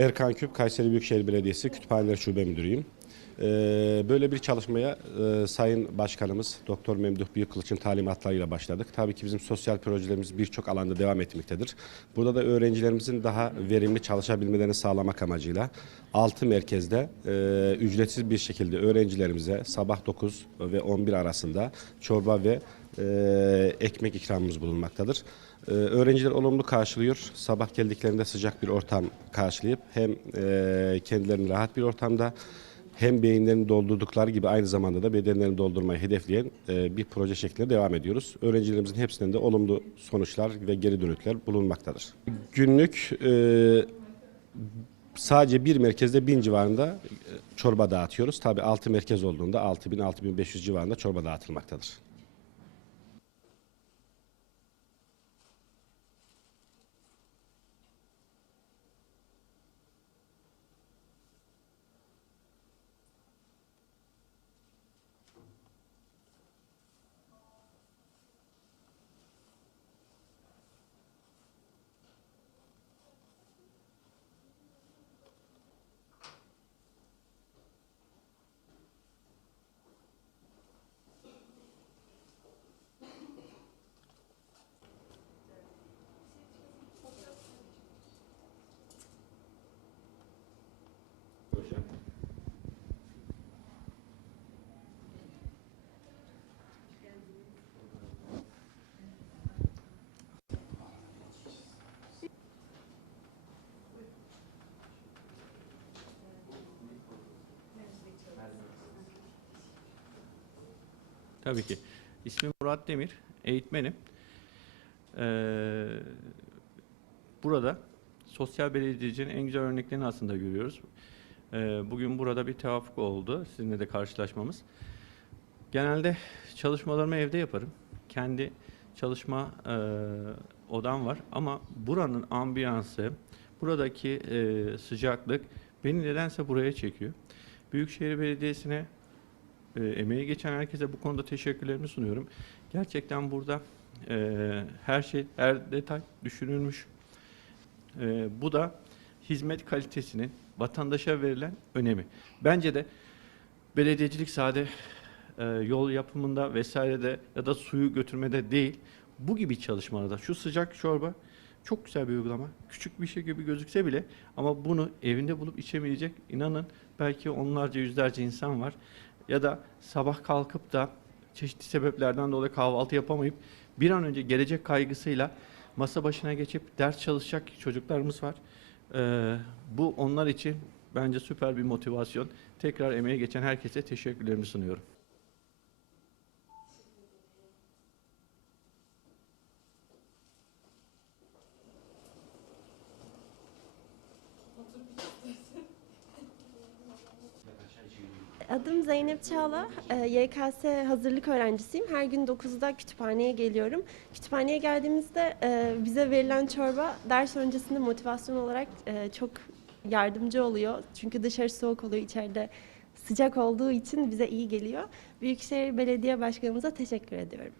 Erkan Küp, Kayseri Büyükşehir Belediyesi Kütüphaneler Şube Müdürüyüm. Ee, Böyle bir çalışmaya e, Sayın Başkanımız Doktor Memduh Büyükkılıç'ın talimatlarıyla başladık. Tabii ki bizim sosyal projelerimiz birçok alanda devam etmektedir. Burada da öğrencilerimizin daha verimli çalışabilmelerini sağlamak amacıyla 6 merkezde e, ücretsiz bir şekilde öğrencilerimize sabah 9 ve 11 arasında çorba ve e, ekmek ikramımız bulunmaktadır. Öğrenciler olumlu karşılıyor. Sabah geldiklerinde sıcak bir ortam karşılayıp hem kendilerini rahat bir ortamda hem beyinlerini doldurdukları gibi aynı zamanda da bedenlerini doldurmayı hedefleyen e, bir proje şeklinde devam ediyoruz. Öğrencilerimizin hepsinden de olumlu sonuçlar ve geri dönütler bulunmaktadır. Günlük e, sadece bir merkezde bin civarında e, çorba dağıtıyoruz. Tabii 6 merkez olduğunda 6000-6500 civarında çorba dağıtılmaktadır. Tabii ki. İsmim Murat Demir, eğitmenim. Ee, burada sosyal belediyeciliğin en güzel örneklerini aslında görüyoruz. Ee, bugün burada bir tevafuk oldu, sizinle de karşılaşmamız. Genelde çalışmalarımı evde yaparım. Kendi çalışma e, odam var ama buranın ambiyansı, buradaki e, sıcaklık beni nedense buraya çekiyor. Büyükşehir Belediyesi'ne e, emeği geçen herkese bu konuda teşekkürlerimi sunuyorum. Gerçekten burada e, her şey, her detay düşünülmüş. E, bu da hizmet kalitesinin vatandaşa verilen önemi. Bence de belediyecilik sade e, yol yapımında vesairede ya da suyu götürmede değil, bu gibi çalışmalarda şu sıcak çorba çok güzel bir uygulama. Küçük bir şey gibi gözükse bile ama bunu evinde bulup içemeyecek inanın belki onlarca yüzlerce insan var ya da sabah kalkıp da çeşitli sebeplerden dolayı kahvaltı yapamayıp bir an önce gelecek kaygısıyla masa başına geçip ders çalışacak çocuklarımız var. Ee, bu onlar için bence süper bir motivasyon. Tekrar emeğe geçen herkese teşekkürlerimi sunuyorum. Adım Zeynep Çağla. Ee, YKS hazırlık öğrencisiyim. Her gün 9'da kütüphaneye geliyorum. Kütüphaneye geldiğimizde e, bize verilen çorba ders öncesinde motivasyon olarak e, çok yardımcı oluyor. Çünkü dışarı soğuk oluyor, içeride sıcak olduğu için bize iyi geliyor. Büyükşehir Belediye Başkanımıza teşekkür ediyorum.